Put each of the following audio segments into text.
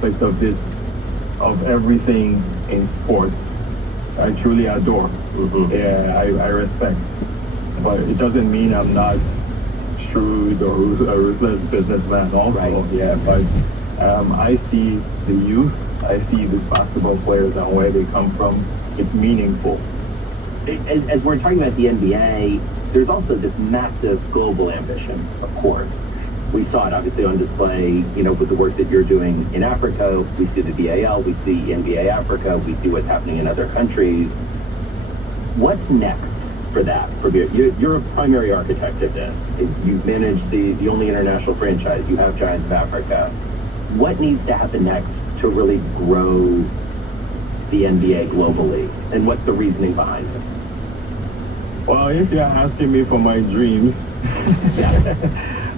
aspects of this, of everything in sports, I truly adore. Yeah, I respect. But it doesn't mean I'm not shrewd or a ruthless businessman also. Right. Yeah, but I see the youth, I see the basketball players and where they come from. It's meaningful. As we're talking about the NBA, there's also this massive global ambition, of course. We saw it obviously on display, with the work that you're doing in Africa. We see the BAL, we see NBA Africa, we see what's happening in other countries. What's next for that? You're a primary architect of this. You've managed the only international franchise. You have Giants of Africa. What needs to happen next to really grow the NBA globally? And what's the reasoning behind it? Well, if you're asking me for my dreams,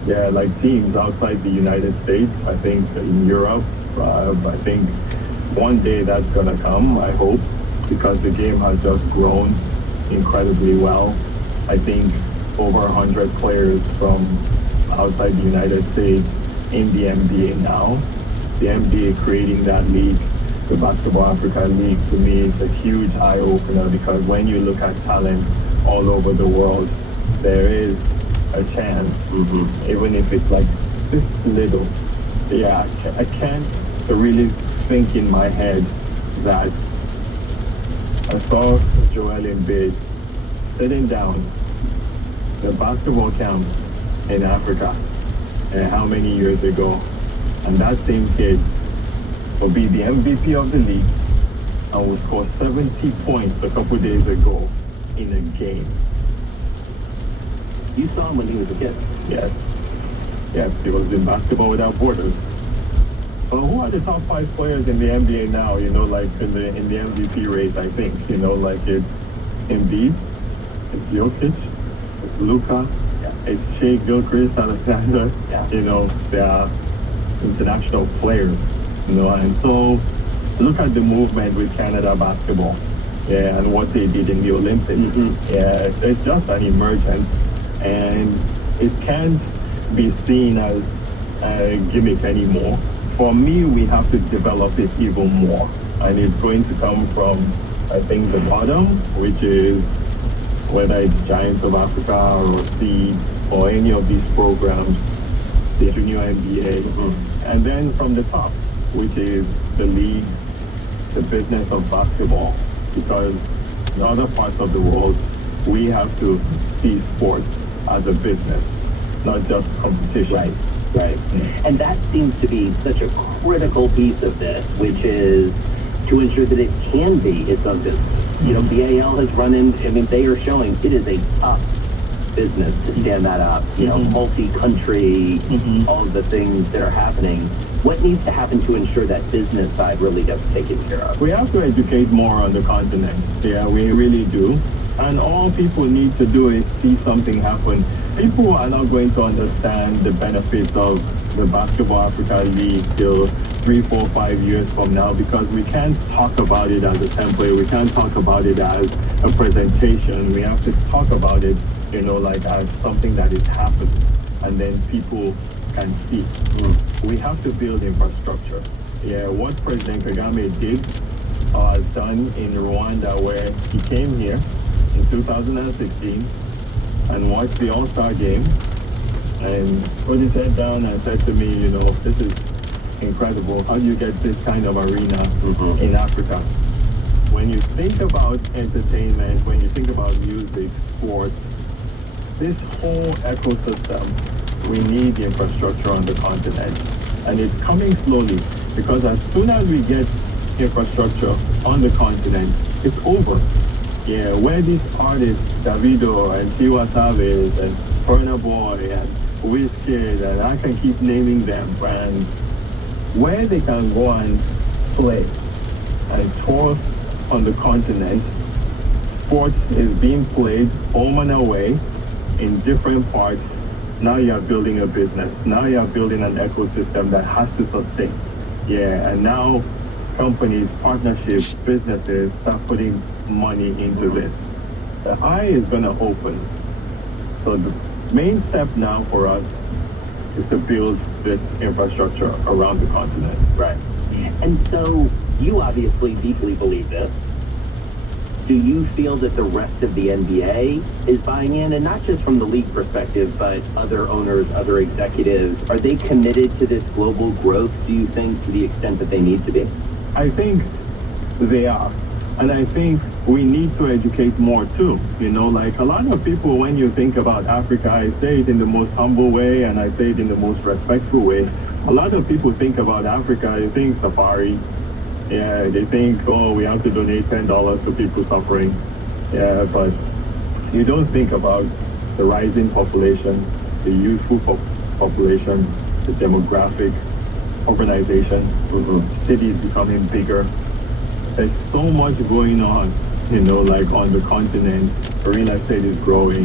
yeah, like teams outside the United States, I think in Europe, I think one day that's going to come, I hope, because the game has just grown incredibly well. I think over 100 players from outside the United States in the NBA now. The NBA creating that league, the Basketball Africa League, to me is a huge eye-opener because when you look at talent all over the world, there is a chance, even if it's like this little. Yeah, I can't really think in my head that I saw Joel Embiid sitting down the basketball camp in Africa how many years ago, and that same kid will be the MVP of the league and will score 70 points a couple days ago in a game. You saw him when he was a kid. Yes, he was in Basketball Without Borders. But who are the top 5 players in the NBA now? Like in the MVP race, I think. Like it's Embiid, it's Jokic, it's Luka, it's Shea Gilchrist Alexander. They are international players. And so look at the movement with Canada basketball. Yeah, and what they did in the Olympics. Yeah, it's just an emergence. And it can't be seen as a gimmick anymore. For me, we have to develop it even more. And it's going to come from, I think, the bottom, which is whether it's Giants of Africa or Seed or any of these programs, the Junior NBA. And then from the top, which is the league, the business of basketball. Because in other parts of the world, we have to see sports as a business, not just competition. Right. And that seems to be such a critical piece of this, which is to ensure that it can be its own business. BAL has run in, they are showing it is a tough business to stand that up, multi-country, all of the things that are happening. What needs to happen to ensure that business side really gets taken care of? We have to educate more on the continent. Yeah, we really do. And all people need to do is see something happen. People are not going to understand the benefits of the Basketball Africa League till 3, 4, 5 years from now because we can't talk about it as a template. We can't talk about it as a presentation. We have to talk about it, like as something that is happening. And then people can see. We have to build infrastructure. Yeah, what President Kagame did done in Rwanda, where he came here in 2016 and watched the All-Star game and put his head down and said to me, this is incredible. How do you get this kind of arena in Africa? When you think about entertainment, when you think about music, sports, this whole ecosystem, we need the infrastructure on the continent. And it's coming slowly because as soon as we get infrastructure on the continent, it's over. Yeah, where these artists, Davido and Tiwa Savage and Burna Boy and Wizkid, and I can keep naming them, and where they can go and play and tour on the continent, sports is being played home and away in different parts. Now you are building a business. Now you are building an ecosystem that has to sustain. Yeah, and now companies, partnerships, businesses start putting money into this. The eye is going to open. So the main step now for us is to build this infrastructure around the continent. Right. And so you obviously deeply believe this. Do you feel that the rest of the NBA is buying in, and not just from the league perspective, but other owners, other executives? Are they committed to this global growth, do you think, to the extent that they need to be? I think they are. And I think we need to educate more too. You know, like a lot of people, when you think about Africa, I say it in the most humble way and I say it in the most respectful way. A lot of people think about Africa, they think safari. Yeah, they think, oh, we have to donate $10 to people suffering. Yeah, but you don't think about the rising population, the youthful population, the demographic, urbanization, cities becoming bigger. There's so much going on, you know, like on the continent. Real estate is growing,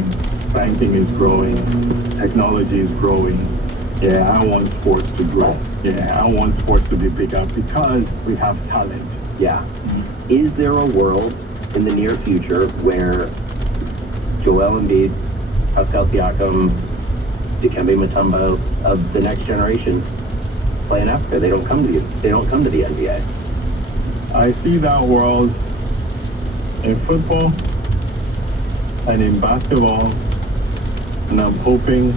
banking is growing, technology is growing. Yeah, I want sports to grow. Yeah, I want sports to be bigger because we have talent. Yeah. Is there a world in the near future where Joel Embiid, Pascal Siakam, Dikembe Mutombo of the next generation play in Africa? They don't come to the NBA. I see that world in football and in basketball, and I'm hoping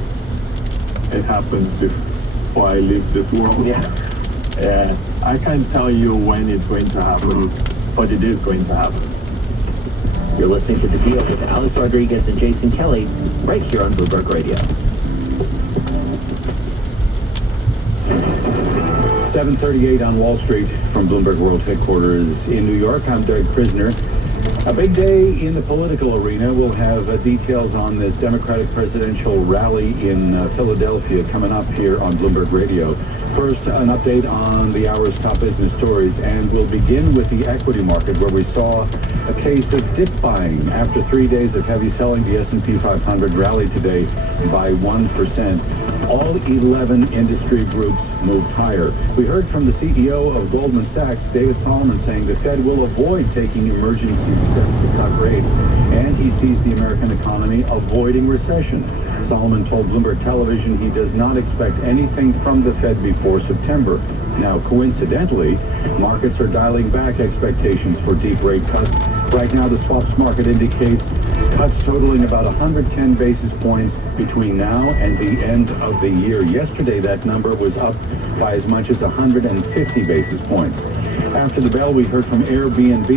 it happens before I leave this world. Yeah. I can't tell you when it's going to happen, but it is going to happen. You're listening to The Deal with Alex Rodriguez and Jason Kelly, right here on Bloomberg Radio. 7:38 on Wall Street from Bloomberg World Headquarters in New York. I'm Doug Prisner. A big day in the political arena. We'll have details on this Democratic presidential rally in Philadelphia coming up here on Bloomberg Radio. First, an update on the hour's top business stories, and we'll begin with the equity market, where we saw a case of dip buying. After 3 days of heavy selling, the S&P 500 rallied today by 1%. All 11 industry groups moved higher. We heard from the CEO of Goldman Sachs, David Solomon, saying the Fed will avoid taking emergency steps to cut rates, and he sees the American economy avoiding recession. Solomon told Bloomberg Television he does not expect anything from the Fed before September. Now, coincidentally, markets are dialing back expectations for deep rate cuts. Right now, the swaps market indicates cuts totaling about 110 basis points between now and the end of the year. Yesterday, that number was up by as much as 150 basis points. After the bell, we heard from Airbnb.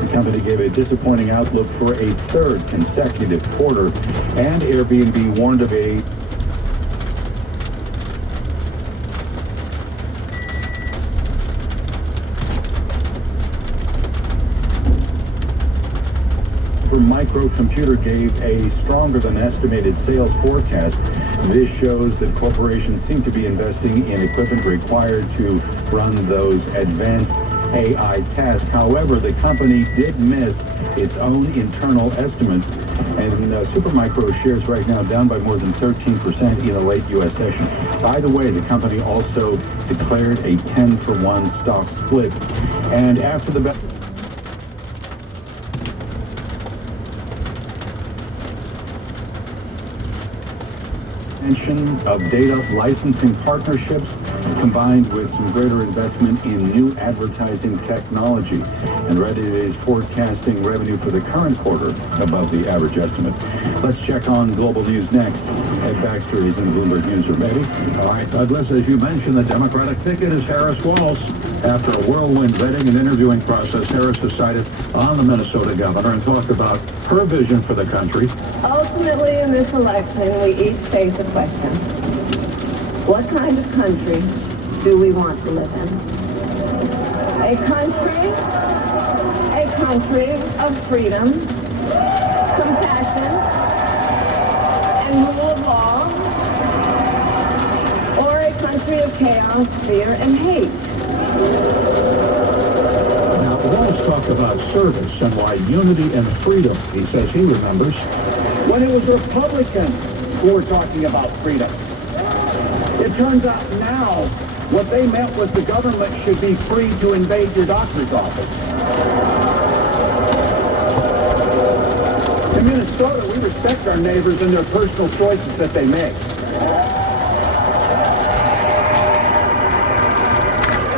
The company gave a disappointing outlook for a third consecutive quarter, and Airbnb warned of a Microcomputer gave a stronger than estimated sales forecast. This shows that corporations seem to be investing in equipment required to run those advanced AI tasks. However, the company did miss its own internal estimates, and Supermicro shares right now down by more than 13% in a late U.S. session. By the way, the company also declared a 10-for-1 stock split. And after the of data licensing partnerships, combined with some greater investment in new advertising technology. And Reddit is forecasting revenue for the current quarter above the average estimate. Let's check on global news next. Ed Baxter is in Bloomberg Newsroom. Eddie? All right, Douglas, as you mentioned, the Democratic ticket is Harris Walz. After a whirlwind vetting and interviewing process, Harris decided on the Minnesota governor and talked about her vision for the country. Ultimately, in this election, we each face a question. What kind of country do we want to live in? A country of freedom, compassion, and rule of law, or a country of chaos, fear, and hate? Now, Walz talked about service and why unity and freedom, he says he remembers. When it was Republicans who were talking about freedom. It turns out now what they meant was the government should be free to invade your doctor's office. In Minnesota, we respect our neighbors and their personal choices that they make.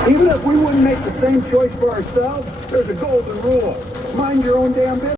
Even if we wouldn't make the same choice for ourselves, there's a golden rule. Mind your own damn business.